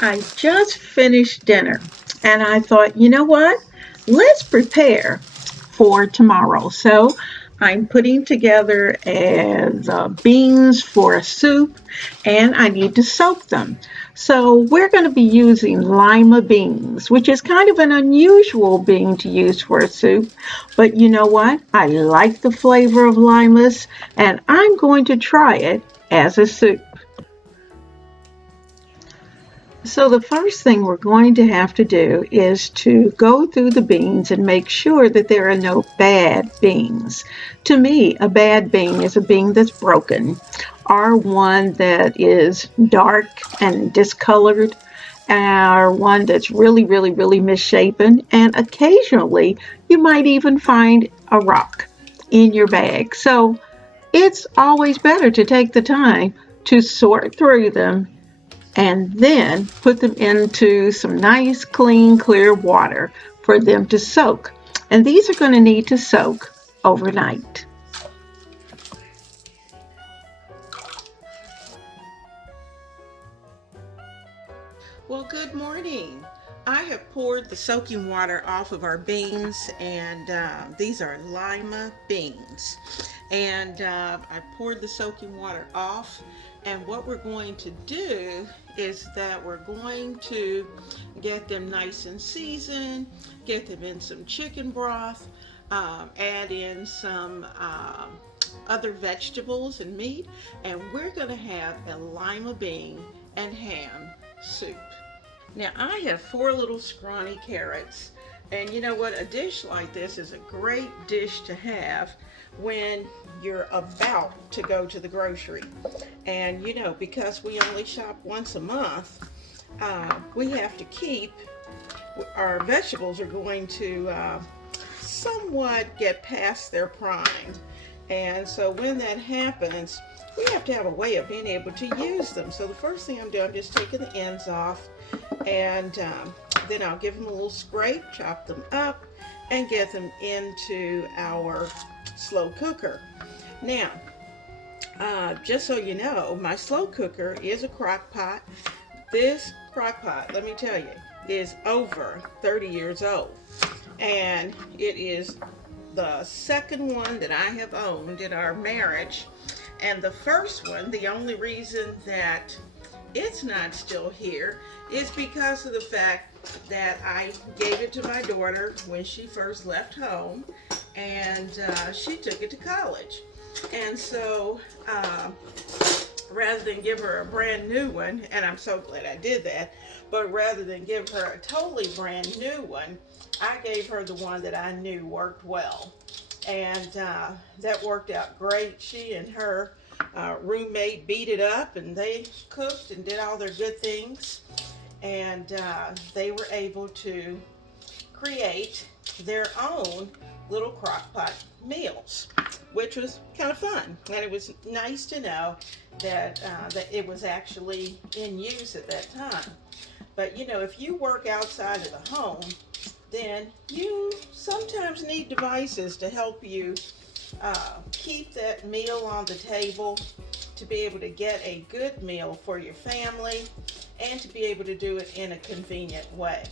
I just finished dinner and I thought, you know what? Let's prepare for tomorrow. So I'm putting together beans for a soup and I need to soak them. So we're going to be using Lima beans, which is kind of an unusual bean to use for a soup. But you know what? I like the flavor of limas and I'm going to try it as a soup. So the first thing we're going to have to do is to go through the beans and make sure that there are no bad beans. To me, a bad bean is a bean that's broken or one that is dark and discolored or one that's really misshapen. And occasionally you might even find a rock in your bag. So it's always better to take the time to sort through them and then put them into some nice, clean, clear water for them to soak. And these are going to need to soak overnight. Well, good morning. I have poured the soaking water off of our beans, and these are Lima beans. And I poured the soaking water off. And what we're going to do is that we're going to get them nice and seasoned, get them in some chicken broth, add in some other vegetables and meat, and we're going to have a lima bean and ham soup. Now I have four little scrawny carrots, and you know what? A dish like this is a great dish to have when you're about to go to the grocery. And you know, because we only shop once a month, we have to keep our vegetables are going to somewhat get past their prime. And so when that happens, we have to have a way of being able to use them. So the first thing I'm doing, I'm just taking the ends off, and then I'll give them a little scrape, chop them up, and get them into our slow cooker. Now, just so you know, my slow cooker is a crock pot. This crock pot, let me tell you, is over 30 years old. And it is the second one that I have owned in our marriage. And the first one, the only reason that it's not still here is because of the fact that I gave it to my daughter when she first left home, and she took it to college. And so rather than give her a brand new one, and I'm so glad I did that, but rather than give her a totally brand new one, I gave her the one that I knew worked well. And that worked out great. She and her roommate beat it up, and they cooked and did all their good things. And they were able to create their own little crock pot meals, which was kind of fun. And it was nice to know that it was actually in use at that time. But you know, if you work outside of the home, then you sometimes need devices to help you keep that meal on the table, to be able to get a good meal for your family, and to be able to do it in a convenient way.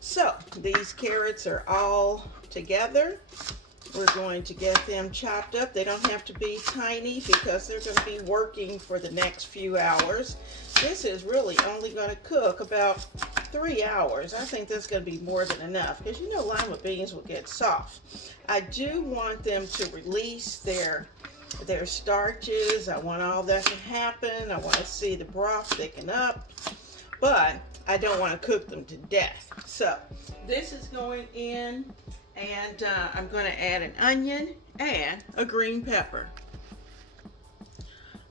So these carrots are all together. We're going to get them chopped up. They don't have to be tiny because they're going to be working for the next few hours. This is really only going to cook about 3 hours. I think that's going to be more than enough because you know lima beans will get soft. I do want them to release their starches. I want all that to happen. I want to see the broth thicken up, but I don't want to cook them to death. So this is going in, and I'm going to add an onion and a green pepper.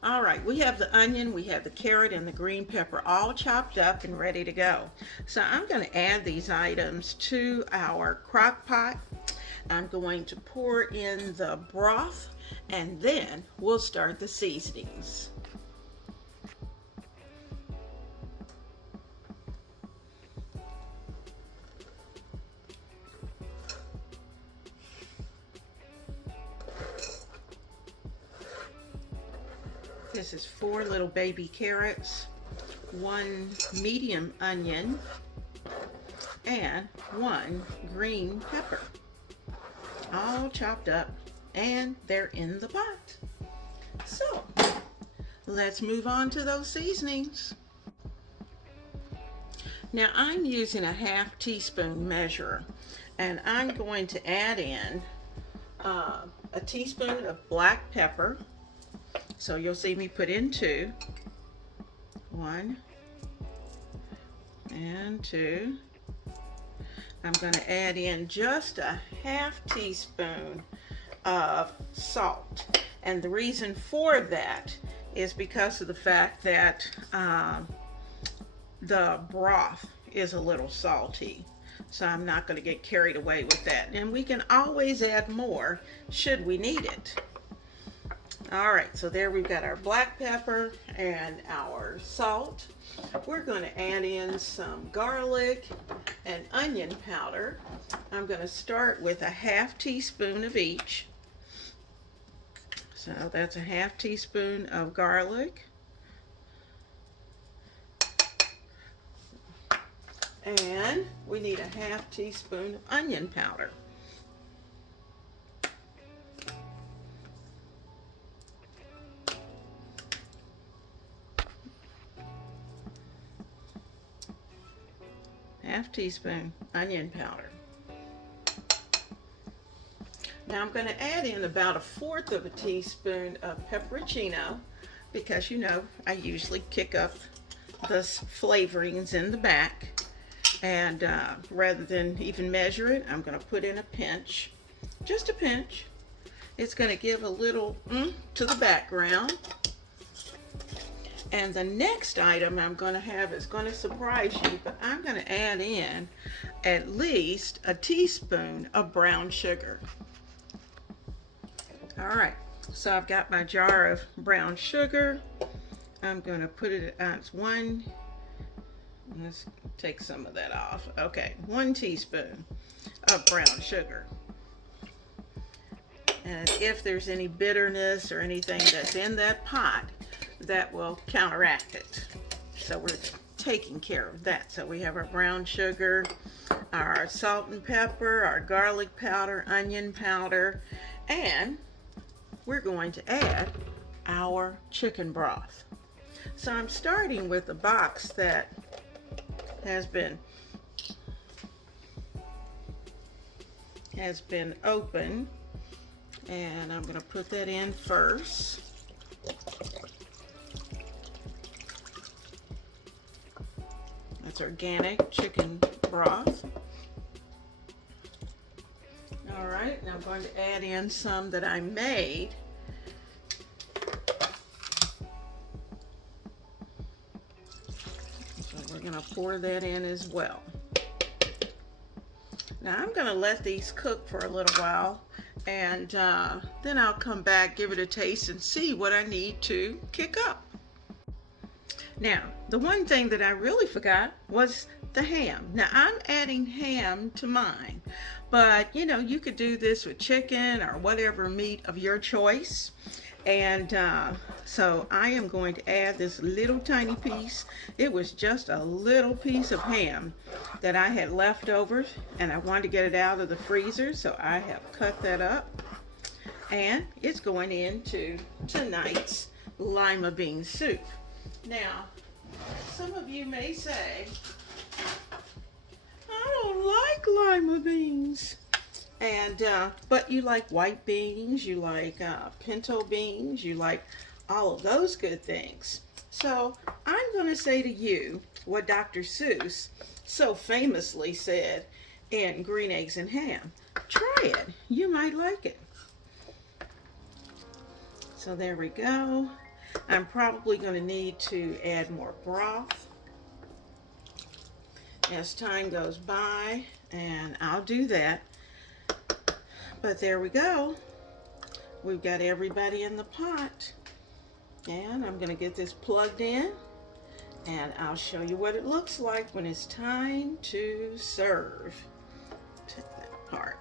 All right, we have the onion, we have the carrot, and the green pepper all chopped up and ready to go. So I'm going to add these items to our crock pot. I'm going to pour in the broth, and then we'll start the seasonings. This is 4 little baby carrots. 1 medium onion, and 1 green pepper, all chopped up, and they're in the pot. So let's move on to those seasonings. Now I'm using a 1/2 teaspoon measure, and I'm going to add in a teaspoon of black pepper. So you'll see me put in 2. 1 and 2. I'm going to add in just a 1/2 teaspoon of salt. And the reason for that is because of the fact that the broth is a little salty. So I'm not going to get carried away with that. And we can always add more should we need it. All right, so there we've got our black pepper and our salt. We're going to add in some garlic and onion powder. I'm going to start with a 1/2 teaspoon of each. So that's a 1/2 teaspoon of garlic. And we need a 1/2 teaspoon of onion powder. Half teaspoon onion powder. Now I'm going to add in about 1/4 of a teaspoon of pepperoncino, because you know I usually kick up the flavorings in the back. And rather than even measure it, I'm going to put in a pinch, just a pinch. It's going to give a little to the background. And the next item I'm going to have is going to surprise you, but I'm going to add in at least a teaspoon of brown sugar. All right, so I've got my jar of brown sugar. I'm going to put it at let's take some of that off. Okay, 1 teaspoon of brown sugar. And if there's any bitterness or anything that's in that pot, that will counteract it. So we're taking care of that. So we have our brown sugar, our salt and pepper, our garlic powder, onion powder, and we're going to add our chicken broth. So I'm starting with a box that has been opened, and I'm going to put that in first. That's organic chicken broth. All right, now I'm going to add in some that I made. So we're going to pour that in as well. Now I'm going to let these cook for a little while, and then I'll come back, give it a taste, and see what I need to kick up. Now, the one thing that I really forgot was the ham. Now, I'm adding ham to mine, but you know, you could do this with chicken or whatever meat of your choice. And so I am going to add this little tiny piece. It was just a little piece of ham that I had left over, and I wanted to get it out of the freezer, so I have cut that up. And it's going into tonight's Lima Beans Soup. Now, some of you may say, I don't like lima beans. And but you like white beans, you like pinto beans, you like all of those good things. So I'm going to say to you what Dr. Seuss so famously said in Green Eggs and Ham. Try it. You might like it. So there we go. I'm probably going to need to add more broth as time goes by, and I'll do that. But there we go. We've got everybody in the pot. And I'm going to get this plugged in, and I'll show you what it looks like when it's time to serve. Take that apart.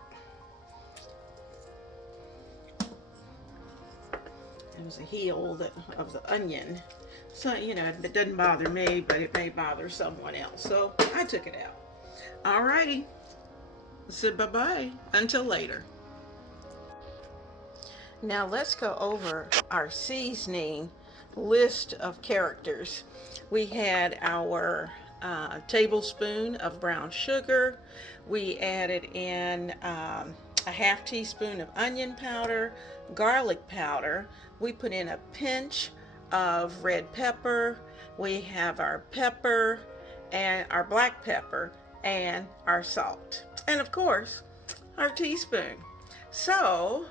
It was a heel of the onion So, it doesn't bother me, but it may bother someone else. So I took it out. Alrighty. So bye-bye. Until later. Now let's go over our seasoning list of characters. We had our tablespoon of brown sugar. We added in a half teaspoon of onion powder, garlic powder. We put in a pinch of red pepper. We have our pepper and our black pepper and our salt. And of course, our teaspoon. So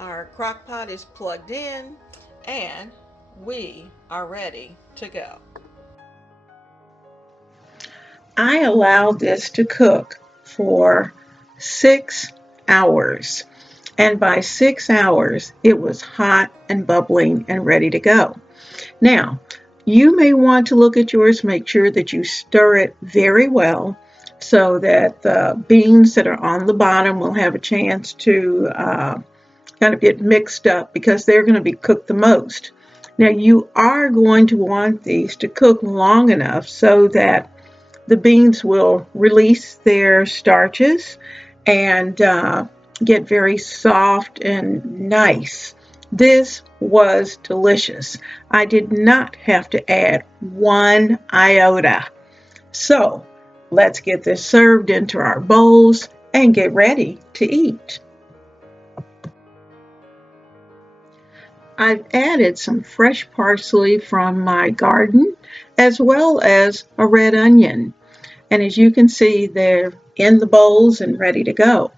our crock pot is plugged in and we are ready to go. I allowed this to cook for 6 hours. And by 6 hours, it was hot and bubbling and ready to go. Now, you may want to look at yours, make sure that you stir it very well so that the beans that are on the bottom will have a chance to kind of get mixed up because they're going to be cooked the most. Now, you are going to want these to cook long enough so that the beans will release their starches and get very soft and nice. This was delicious. I did not have to add 1 iota. So let's get this served into our bowls and get ready to eat. I've added some fresh parsley from my garden as well as a red onion. And as you can see, they're in the bowls and ready to go.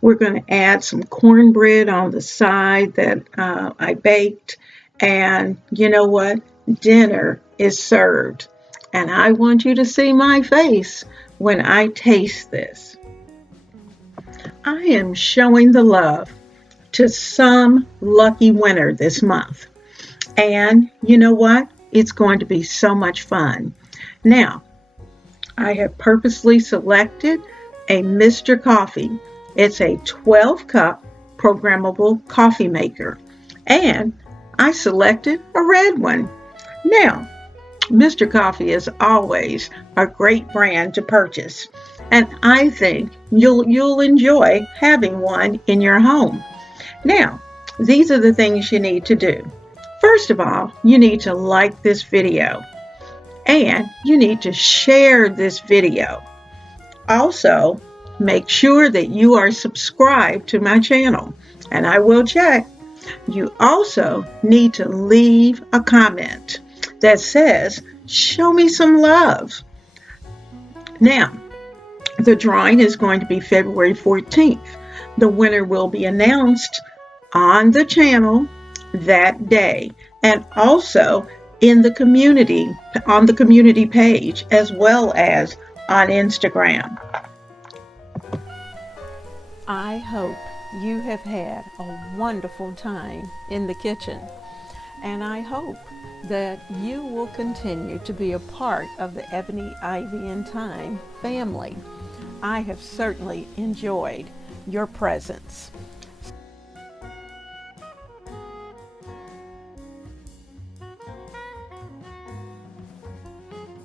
We're going to add some cornbread on the side that I baked. And you know what? Dinner is served. And I want you to see my face when I taste this. I am showing the love to some lucky winner this month. And you know what? It's going to be so much fun. Now, I have purposely selected a Mr. Coffee. It's a 12-cup programmable coffee maker. And I selected a red one. Now, Mr. Coffee is always a great brand to purchase. And I think you'll enjoy having one in your home. Now, these are the things you need to do. First of all, you need to like this video and you need to share this video. Also, make sure that you are subscribed to my channel and I will check. You also need to leave a comment that says, "Show me some love." Now, the drawing is going to be February 14th. The winner will be announced on the channel that day and also in the community, on the community page, as well as on Instagram. I hope you have had a wonderful time in the kitchen, and I hope that you will continue to be a part of the Ebony, Ivy, and Thyme family. I have certainly enjoyed your presence.